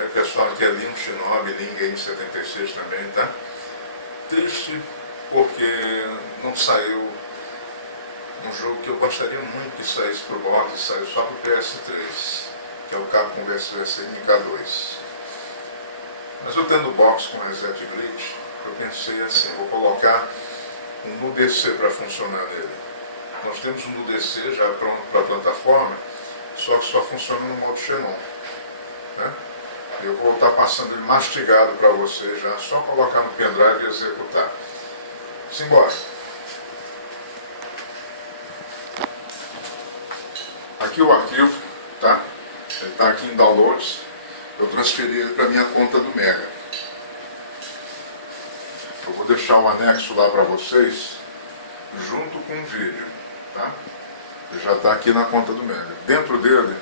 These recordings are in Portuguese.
Aí o pessoal quer Lin Shinobi, Lin Game 76 também, tá? Triste porque não saiu um jogo que eu gostaria muito que saísse pro box, saiu só pro PS3, que é o Capcom vs SNK2. Mas eu tendo box com Reset Glitch, eu pensei assim, vou colocar um NuDC para funcionar nele. Nós temos um NuDC já pronto para a plataforma, só que só funciona no modo Xenon, né? Eu vou estar passando ele mastigado para você já, só colocar no pendrive e executar. Simbora. Aqui o arquivo, tá? Ele está aqui em downloads. Eu transferi ele para minha conta do Mega. Eu vou deixar o anexo lá para vocês, junto com o vídeo, tá? Ele já está aqui na conta do Mega. Dentro dele,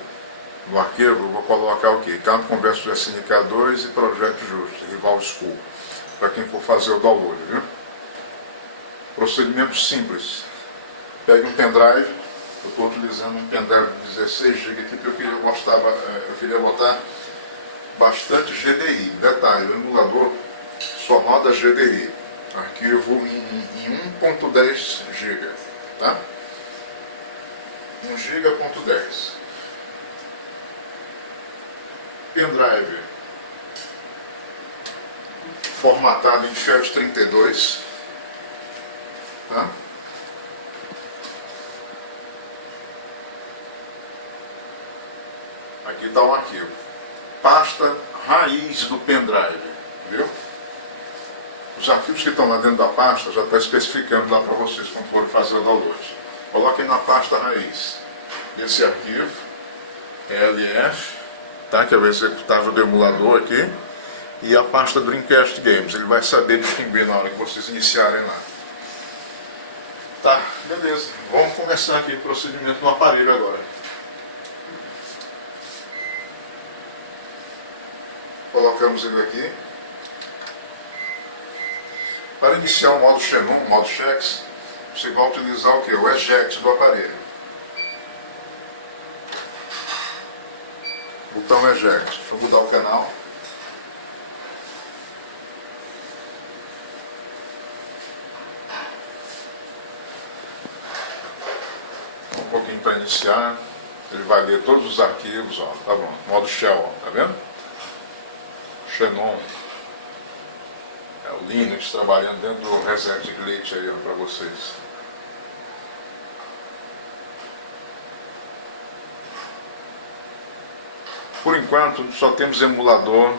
no arquivo, eu vou colocar o quê? Capcom vs SNK2 e Project Just, Rival School, para quem for fazer o download, viu? Procedimento simples. Pegue um pendrive, eu estou utilizando um pendrive de 16 GB aqui, porque eu queria botar bastante GDI. Detalhe, o emulador só roda GDI, arquivo em 1.10 GB, tá? 1 GB.10. Pendrive formatado em FAT32, tá? Aqui está o arquivo. Pasta raiz do pendrive, viu? Os arquivos que estão lá dentro da pasta já está especificando lá para vocês quando forem fazer o download. Coloquem na pasta raiz esse arquivo, LF, tá? Que é o executável do emulador aqui, e a pasta Dreamcast Games. Ele vai saber distinguir na hora que vocês iniciarem lá. Tá, beleza. Vamos começar aqui o procedimento no aparelho agora. Colocamos ele aqui. Para iniciar o modo Xenon, o modo Chex, você vai utilizar o que? O eject do aparelho. Botão eject. Deixa eu mudar o canal. Um pouquinho para iniciar. Ele vai ler todos os arquivos, ó. Tá bom. Modo Shell, ó. Tá vendo? Xenon. É o Linux trabalhando dentro do Reset Glitch aí para vocês. Por enquanto só temos emulador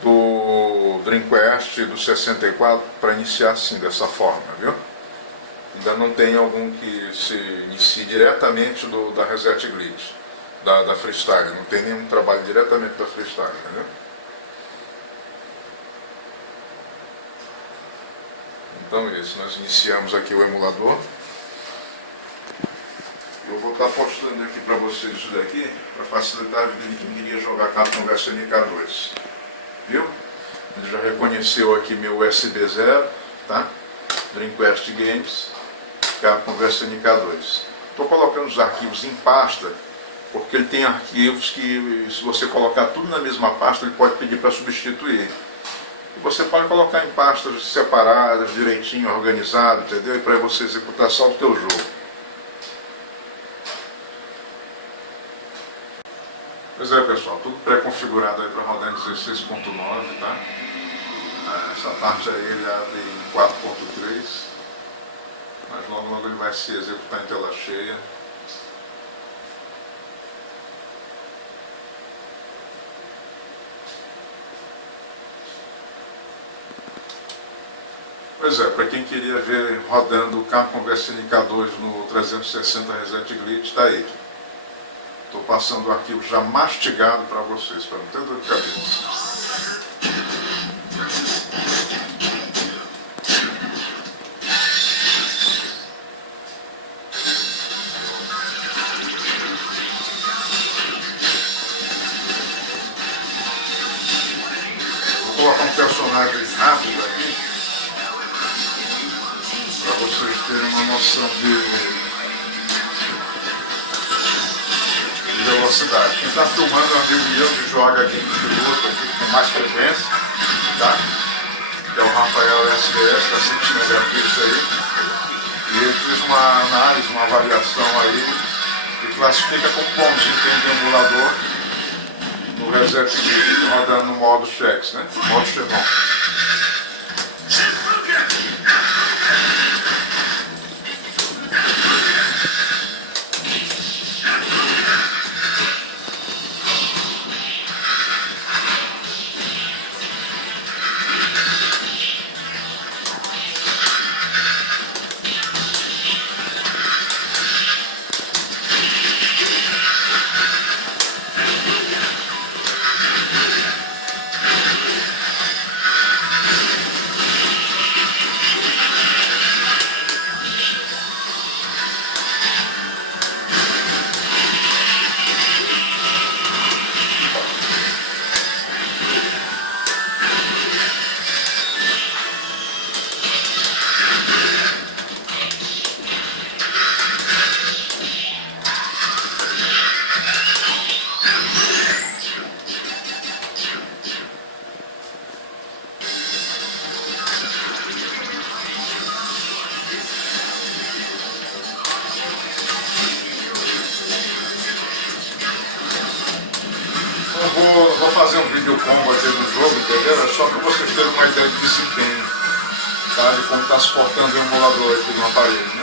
do Dreamcast e do 64 para iniciar assim, dessa forma, viu? Ainda não tem algum que se inicie diretamente da Reset Glitch, da Freestyle. Não tem nenhum trabalho diretamente da Freestyle, entendeu? Então é isso, nós iniciamos aqui o emulador. Eu vou estar postando aqui para vocês isso daqui, para facilitar a vida de quem queria jogar Capcom vs SNK2. Viu? Ele já reconheceu aqui meu USB 0, tá? Dreamcast Games, Capcom vs SNK2. Estou colocando os arquivos em pasta, porque ele tem arquivos que, se você colocar tudo na mesma pasta, ele pode pedir para substituir. Você pode colocar em pastas separadas, direitinho, organizado, entendeu? E para você executar só o teu jogo. Pois é, pessoal, tudo pré-configurado aí para rodar em 16.9, tá? Essa parte aí ele abre em 4.3, mas logo ele vai se executar em tela cheia. Pois é, para quem queria ver rodando o Capcom vs SNK2 no 360 Reset Glitch, está aí. Estou passando o arquivo já mastigado para vocês, para não ter dor de cabeça. Vou colocar um personagem rápido aqui, para vocês terem uma noção de velocidade. Quem está filmando é um amigo meu que joga game de luta com mais frequência, tá? Que é o Rafael SDS, da Cinco Cinegrafista aí. E ele fez uma análise, uma avaliação aí, e classifica como bom desempenho de emulador no Reset Grid rodando no modo Chex, né? Modo Xenon. Vou fazer um vídeo combo aqui do jogo, entendeu? Só para vocês terem uma ideia de desempenho, tá? De como está se portando o emulador aqui no aparelho, né?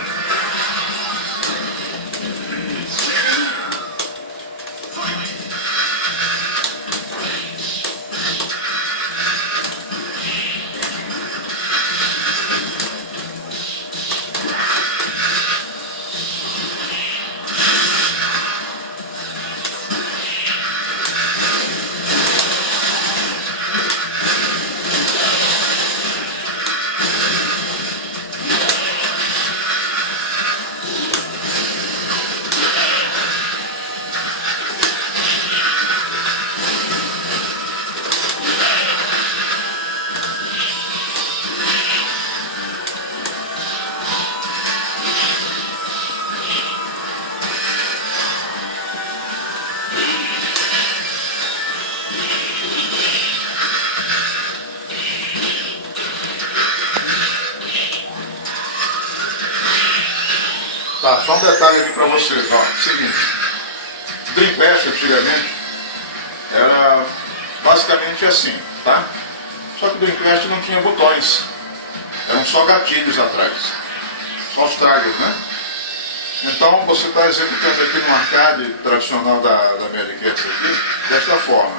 Tá, só um detalhe aqui para vocês, ó. Seguinte, Dreamcast antigamente era basicamente assim, tá? Só que o Dreamcast não tinha botões, eram só gatilhos atrás, só os triggers, né? Então você está executando aqui no arcade tradicional da American aqui, desta forma: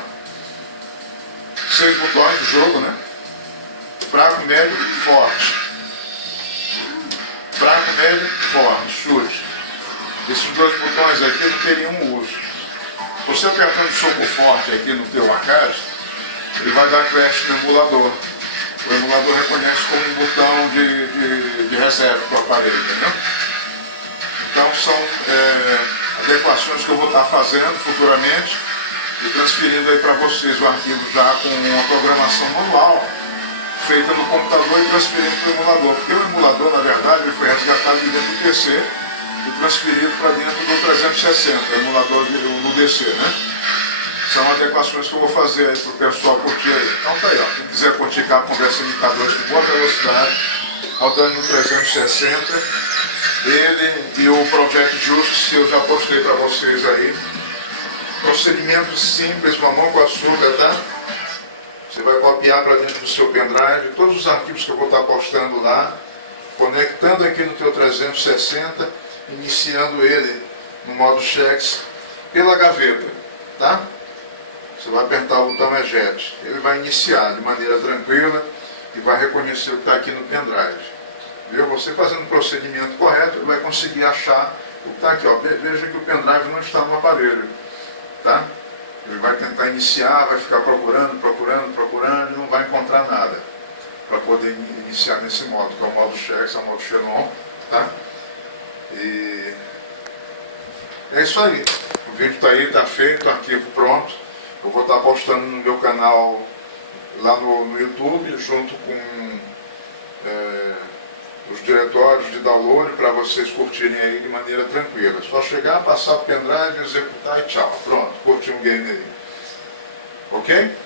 6 botões de jogo, né? Fraco, médio, forte. Fraco, médio, forte, chute. Esses 2 botões aqui não teriam uso. Você apertando soco forte aqui no teu arcade, ele vai dar crash no emulador. O emulador reconhece como um botão de reserva para o aparelho, entendeu? Então são adequações que eu vou estar fazendo futuramente e transferindo aí para vocês o arquivo já com uma programação manual feita no computador e transferindo para o emulador. Porque o emulador, na verdade, ele foi resgatado de dentro do PC e transferido para dentro do 360, o emulador no DC, né? São adequações que eu vou fazer aí para o pessoal curtir aí. Então tá aí, ó. Quem quiser curtir cá com conversa MK2 de boa velocidade, rodando no 360, ele e o Project Justice eu já postei para vocês aí. Procedimento simples, mamão com açúcar, tá? Você vai copiar para dentro do seu pendrive todos os arquivos que eu vou estar postando lá, conectando aqui no teu 360, iniciando ele no modo Chex pela gaveta, tá? Você vai apertar o botão Eject, ele vai iniciar de maneira tranquila e vai reconhecer o que está aqui no pendrive. Viu? Você fazendo o procedimento correto, ele vai conseguir achar o que está aqui, ó. Veja que o pendrive não está no aparelho, tá? Ele vai tentar iniciar, vai ficar procurando e não vai encontrar nada para poder iniciar nesse modo, que é o modo Chex, é o modo Xenon, tá? E é isso aí. O vídeo está aí, está feito, arquivo pronto. Eu vou estar postando no meu canal lá no YouTube, junto com os diretórios de download, para vocês curtirem aí de maneira tranquila. É só chegar, passar o pendrive, executar e tchau. Pronto, curtir um game aí. Ok?